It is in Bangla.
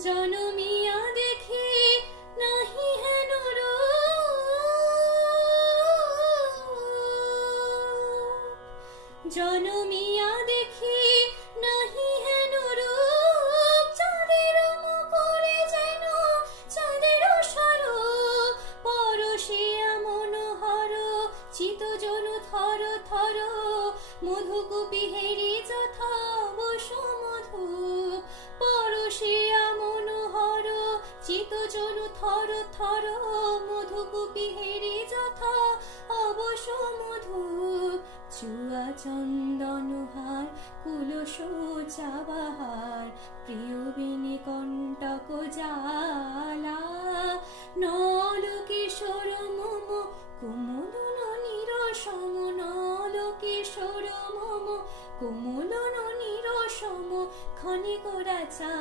জনমিয়া দেখি নাহি হেন জনমিয়া দেখি নাহি হেন রূপ, চাঁদের মুখরে যেন চাঁদের স্বরূপ, পরশিয়া মনোহর চিতজনু থর থর, মধুকূপী হেরি যথা বসুমধু, পরশিয়া মনোহর চিতজনু থর থর, মধুকূপী হেরি যথা অবসমধু, চুয়া চন্দনহার কুলস চাবাহার, প্রিয়বিনী কণ্টক জালা, নল কিশোর মম কোমলন নিরসম, নল কিশোর মম কোমলন নিরসম, ক্ষণিক রাজা